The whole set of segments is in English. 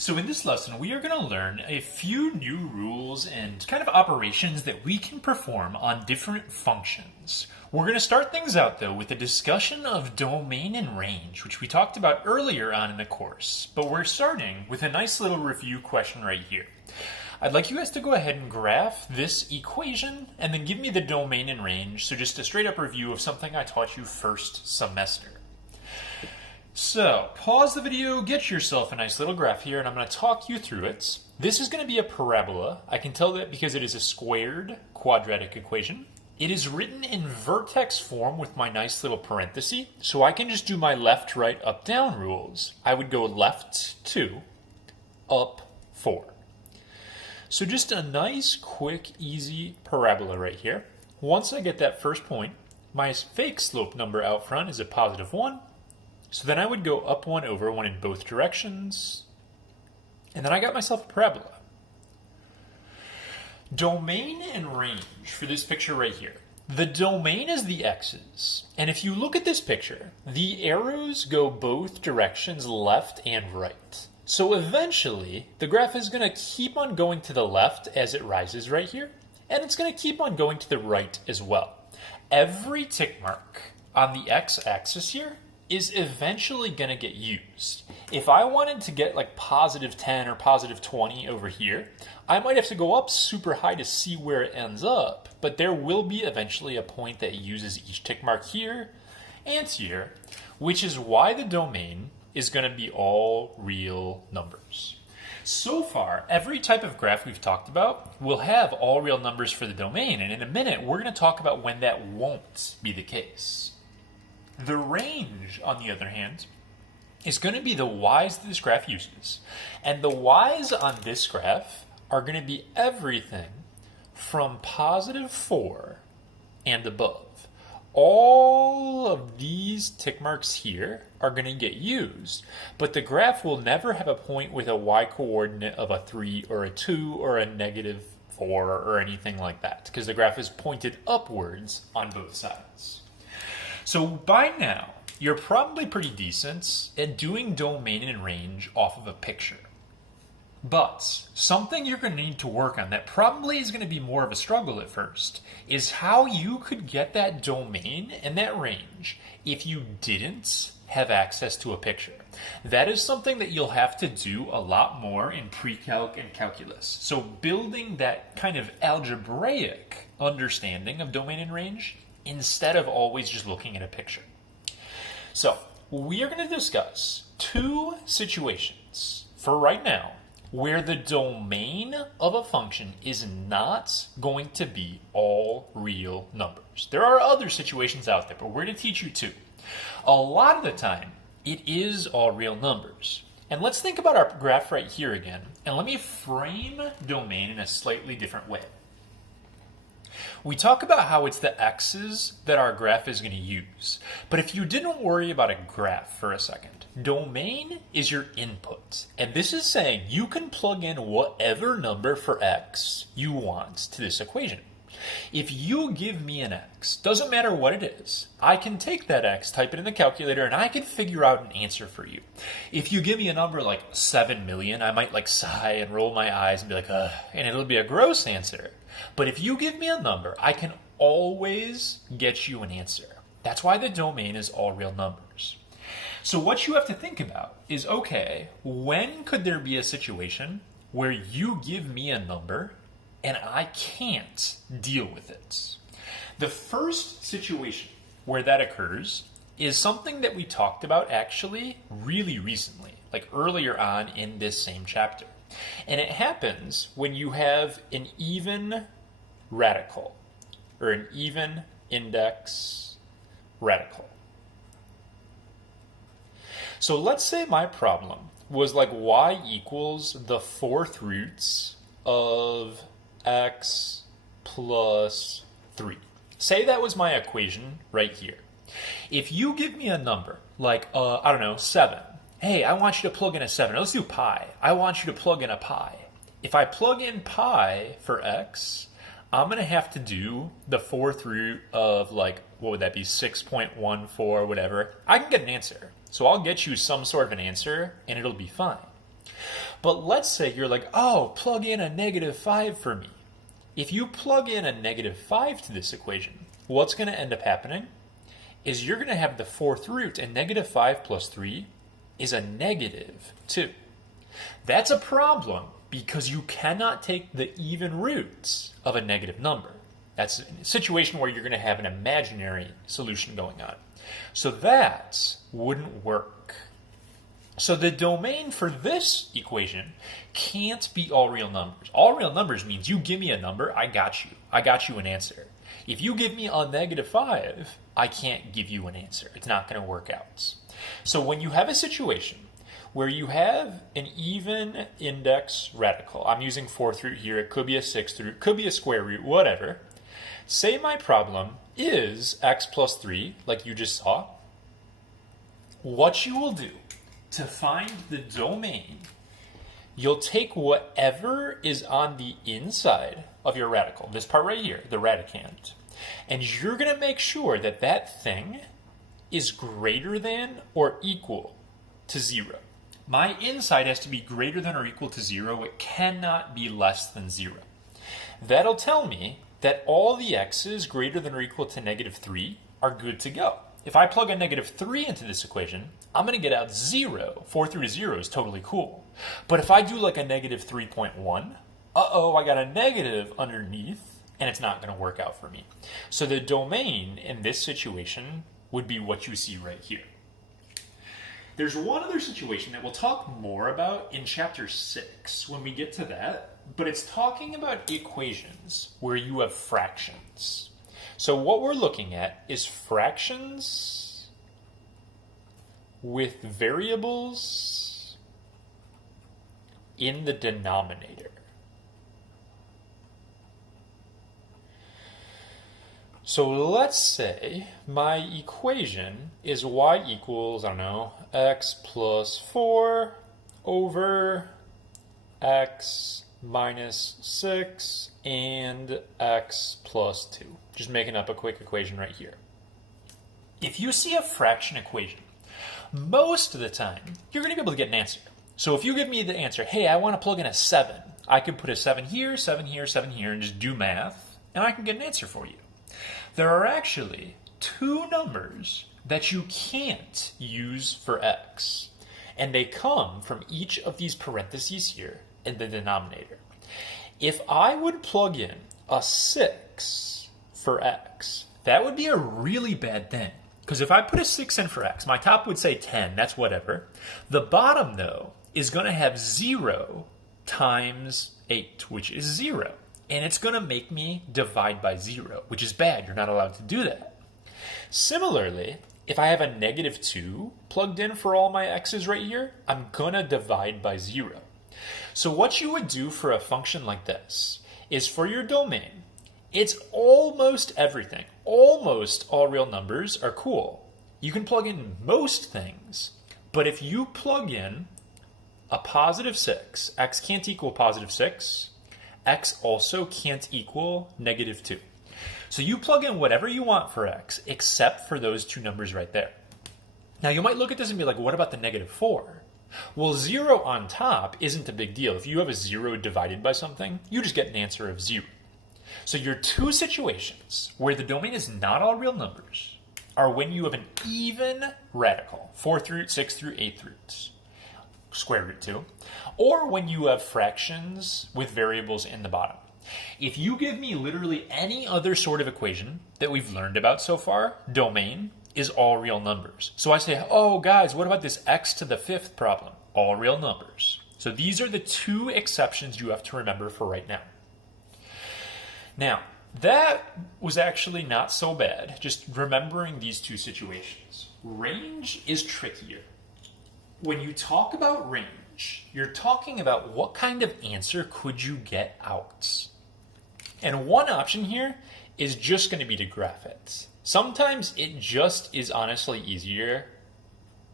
So in this lesson, we are going to learn a few new rules and kind of operations that we can perform on different functions. We're going to start things out though with a discussion of domain and range, which we talked about earlier on in the course. But we're starting with a nice little review question right here. I'd like you guys to go ahead and graph this equation and then give me the domain and range. So just a straight up review of something I taught you first semester. So, pause the video, get yourself a nice little graph here, and I'm going to talk you through it. This is going to be a parabola. I can tell that because it is a squared quadratic equation. It is written in vertex form with my nice little parenthesis, so I can just do my left, right, up, down rules. I would go left 2, up 4. So just a nice, quick, easy parabola right here. Once I get that first point, my fake slope number out front is a positive 1. So then I would go up 1 over 1 in both directions. And then I got myself a parabola. Domain and range for this picture right here. The domain is the x's. And if you look at this picture, the arrows go both directions, left and right. So eventually, the graph is going to keep on going to the left as it rises right here. And it's going to keep on going to the right as well. Every tick mark on the x-axis here is eventually going to get used. If I wanted to get like positive 10 or positive 20 over here, I might have to go up super high to see where it ends up. But there will be eventually a point that uses each tick mark here and here, which is why the domain is going to be all real numbers. So far, every type of graph we've talked about will have all real numbers for the domain, and in a minute we're going to talk about when that won't be the case. The range, on the other hand, is going to be the y's that this graph uses. And the y's on this graph are going to be everything from positive 4 and above. All of these tick marks here are going to get used, but the graph will never have a point with a y-coordinate of a 3 or a 2 or a negative 4 or anything like that, because the graph is pointed upwards on both sides. So by now, you're probably pretty decent at doing domain and range off of a picture. But something you're going to need to work on that probably is going to be more of a struggle at first is how you could get that domain and that range if you didn't have access to a picture. That is something that you'll have to do a lot more in pre-calc and calculus. So building that kind of algebraic understanding of domain and range instead of always just looking at a picture. So, we are going to discuss two situations for right now where the domain of a function is not going to be all real numbers. There are other situations out there, but we're going to teach you two. A lot of the time, it is all real numbers. And let's think about our graph right here again, and let me frame domain in a slightly different way. We talk about how it's the x's that our graph is going to use. But if you didn't worry about a graph for a second, domain is your input. And this is saying you can plug in whatever number for x you want to this equation. If you give me an x, doesn't matter what it is, I can take that x, type it in the calculator, and I can figure out an answer for you. If you give me a number like 7 million, I might like sigh and roll my eyes and be like, ugh, and it'll be a gross answer. But if you give me a number, I can always get you an answer. That's why the domain is all real numbers. So what you have to think about is, okay, when could there be a situation where you give me a number and I can't deal with it? The first situation where that occurs is something that we talked about actually really recently, like earlier on in this same chapter. And it happens when you have an even radical, or an even index radical. So let's say my problem was like y equals the 4th roots of x plus 3. Say that was my equation right here. If you give me a number like, I don't know, 7. Hey, I want you to plug in a 7. Let's do pi. I want you to plug in a pi. If I plug in pi for x, I'm going to have to do the 4th root of like, what would that be, 6.14, whatever. I can get an answer. So I'll get you some sort of an answer and it'll be fine. But let's say you're like, oh, plug in a -5 for me. If you plug in a -5 to this equation, what's going to end up happening is you're going to have the fourth root, and -5 plus 3 is a -2. That's a problem because you cannot take the even roots of a negative number. That's a situation where you're going to have an imaginary solution going on. So that wouldn't work. So the domain for this equation can't be all real numbers. All real numbers means you give me a number, I got you. I got you an answer. If you give me a -5, I can't give you an answer. It's not going to work out. So when you have a situation where you have an even index radical, I'm using fourth root here, it could be a sixth root, could be a square root, whatever. Say my problem is x plus 3, like you just saw. What you will do to find the domain, you'll take whatever is on the inside of your radical, this part right here, the radicand, and you're going to make sure that that thing is greater than or equal to 0. My inside has to be greater than or equal to 0. It cannot be less than 0. That'll tell me that all the x's greater than or equal to -3 are good to go. If I plug a -3 into this equation, I'm going to get out 0. 4 through 0 is totally cool. But if I do like a -3.1, I got a negative underneath, and it's not going to work out for me. So the domain in this situation would be what you see right here. There's one other situation that we'll talk more about in chapter 6 when we get to that, but it's talking about equations where you have fractions. So what we're looking at is fractions with variables in the denominator. So let's say my equation is y equals, I don't know, x plus 4 over x minus 6 and x plus 2. Just making up a quick equation right here. If you see a fraction equation, most of the time, you're going to be able to get an answer. So if you give me the answer, hey, I want to plug in a 7, I can put a 7 here, 7 here, 7 here, and just do math, and I can get an answer for you. There are actually 2 numbers that you can't use for x, and they come from each of these parentheses here in the denominator. If I would plug in a 6 for x, that would be a really bad thing. Because if I put a 6 in for x, my top would say 10, that's whatever. The bottom, though, is going to have 0 times 8, which is 0. And it's going to make me divide by 0, which is bad. You're not allowed to do that. Similarly, if I have a -2 plugged in for all my x's right here, I'm going to divide by 0. So what you would do for a function like this is for your domain, it's almost everything. Almost all real numbers are cool. You can plug in most things, but if you plug in a +6, x can't equal +6, x also can't equal -2. So you plug in whatever you want for x, except for those 2 numbers right there. Now you might look at this and be like, what about the -4? Well, 0 on top isn't a big deal. If you have a 0 divided by something, you just get an answer of 0. So your 2 situations where the domain is not all real numbers are when you have an even radical, 4th root, 6th root, 8th roots, square root 2, or when you have fractions with variables in the bottom. If you give me literally any other sort of equation that we've learned about so far, domain is all real numbers. So I say, oh guys, what about this x to the 5th problem? All real numbers. So these are the 2 exceptions you have to remember for right now. Now, that was actually not so bad, just remembering these 2 situations. Range is trickier. When you talk about range, you're talking about what kind of answer could you get out. And one option here is just going to be to graph it. Sometimes it just is honestly easier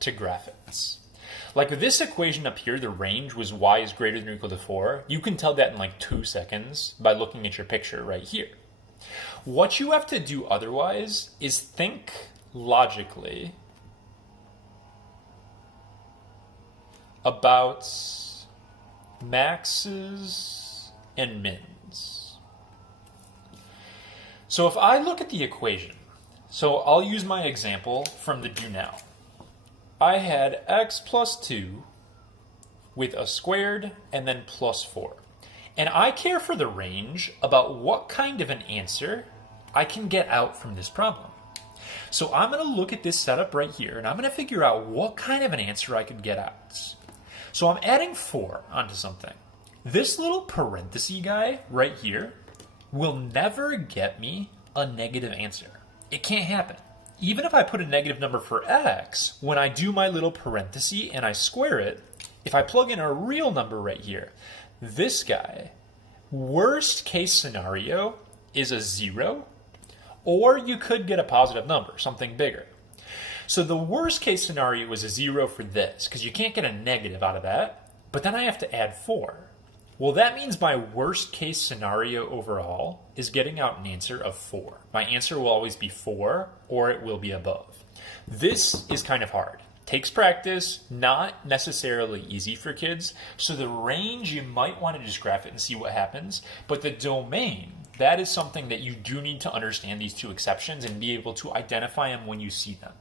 to graph it. Like with this equation up here, the range was y is greater than or equal to 4. You can tell that in like 2 seconds by looking at your picture right here. What you have to do otherwise is think logically about maxes and mins. So if I look at the equation, so I'll use my example from the do now. I had x plus 2 with a squared and then plus 4. And I care for the range about what kind of an answer I can get out from this problem. So I'm going to look at this setup right here, and I'm going to figure out what kind of an answer I could get out. So I'm adding 4 onto something. This little parenthesis guy right here will never get me a negative answer. It can't happen. Even if I put a negative number for x, when I do my little parenthesis and I square it, if I plug in a real number right here, this guy, worst case scenario, is a 0, or you could get a positive number, something bigger. So the worst case scenario is a 0 for this, because you can't get a negative out of that, but then I have to add 4. Well, that means my worst case scenario overall is getting out an answer of 4. My answer will always be 4, or it will be above. This is kind of hard. Takes practice, not necessarily easy for kids. So the range, you might want to just graph it and see what happens. But the domain, that is something that you do need to understand these two exceptions and be able to identify them when you see them.